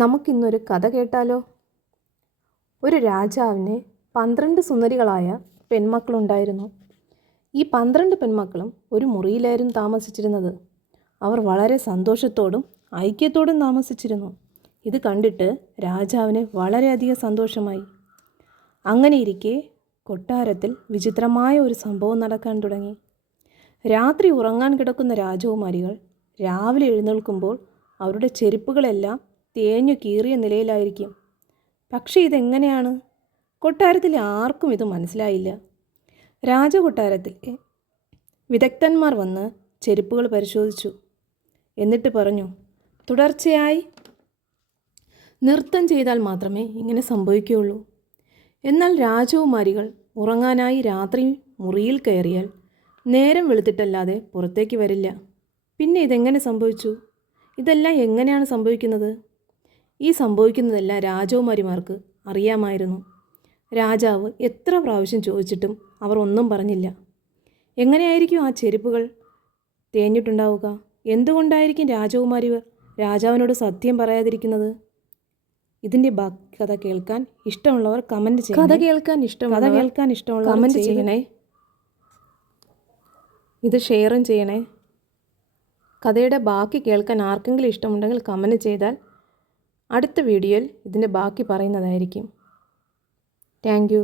നമുക്കിന്നൊരു കഥ കേട്ടാലോ? ഒരു രാജാവിന് 12 സുന്ദരികളായ പെൺമക്കളുണ്ടായിരുന്നു. ഈ 12 പെൺമക്കളും ഒരു മുറിയിലായിരുന്നു താമസിച്ചിരുന്നത്. അവർ വളരെ സന്തോഷത്തോടും ഐക്യത്തോടും താമസിച്ചിരുന്നു. ഇത് കണ്ടിട്ട് രാജാവിന് വളരെയധികം സന്തോഷമായി. അങ്ങനെയിരിക്കെ കൊട്ടാരത്തിൽ വിചിത്രമായ ഒരു സംഭവം നടക്കാൻ തുടങ്ങി. രാത്രി ഉറങ്ങാൻ കിടക്കുന്ന രാജകുമാരികൾ രാവിലെ എഴുന്നേൽക്കുമ്പോൾ അവരുടെ ചെരുപ്പുകളെല്ലാം തേഞ്ഞു കീറിയ നിലയിലായിരിക്കും. പക്ഷേ ഇതെങ്ങനെയാണ്? കൊട്ടാരത്തിലെ ആർക്കും ഇത് മനസ്സിലായില്ല. രാജകൊട്ടാരത്തിലെ വിദഗ്ധന്മാർ വന്ന് ചെരുപ്പുകൾ പരിശോധിച്ചു. എന്നിട്ട് പറഞ്ഞു, തുടർച്ചയായി നൃത്തം ചെയ്താൽ മാത്രമേ ഇങ്ങനെ സംഭവിക്കുകയുള്ളൂ. എന്നാൽ രാജകുമാരികൾ ഉറങ്ങാനായി രാത്രി മുറിയിൽ കയറിയാൽ നേരം വെളുത്തിട്ടല്ലാതെ പുറത്തേക്ക് വരില്ല. പിന്നെ ഇതെങ്ങനെ സംഭവിച്ചു? ഇതെല്ലാം എങ്ങനെയാണ് സംഭവിക്കുന്നത്? ഈ സംഭവിക്കുന്നതെല്ലാം രാജകുമാരിമാർക്ക് അറിയാമായിരുന്നു. രാജാവ് എത്ര പ്രാവശ്യം ചോദിച്ചിട്ടും അവർ ഒന്നും പറഞ്ഞില്ല. എങ്ങനെയായിരിക്കും ആ ചെരുപ്പുകൾ തേഞ്ഞിട്ടുണ്ടാവുക? എന്തുകൊണ്ടായിരിക്കും രാജകുമാരികൾ രാജാവിനോട് സത്യം പറയാതിരിക്കുന്നത്? ഇതിൻ്റെ ബാക്കി കഥ കേൾക്കാൻ ഇഷ്ടമുള്ളവർ കമൻറ്റ് ചെയ്യണേ. കഥ കേൾക്കാൻ ഇഷ്ടമുള്ളവർ കമൻറ്റ് ചെയ്യണേ. ഇത് ഷെയറും ചെയ്യണേ. കഥയുടെ ബാക്കി കേൾക്കാൻ ആർക്കെങ്കിലും ഇഷ്ടമുണ്ടെങ്കിൽ കമൻറ്റ് ചെയ്താൽ അടുത്ത വീഡിയോയിൽ ഇതിൻ്റെ ബാക്കി പറയുന്നതായിരിക്കും. Thank you.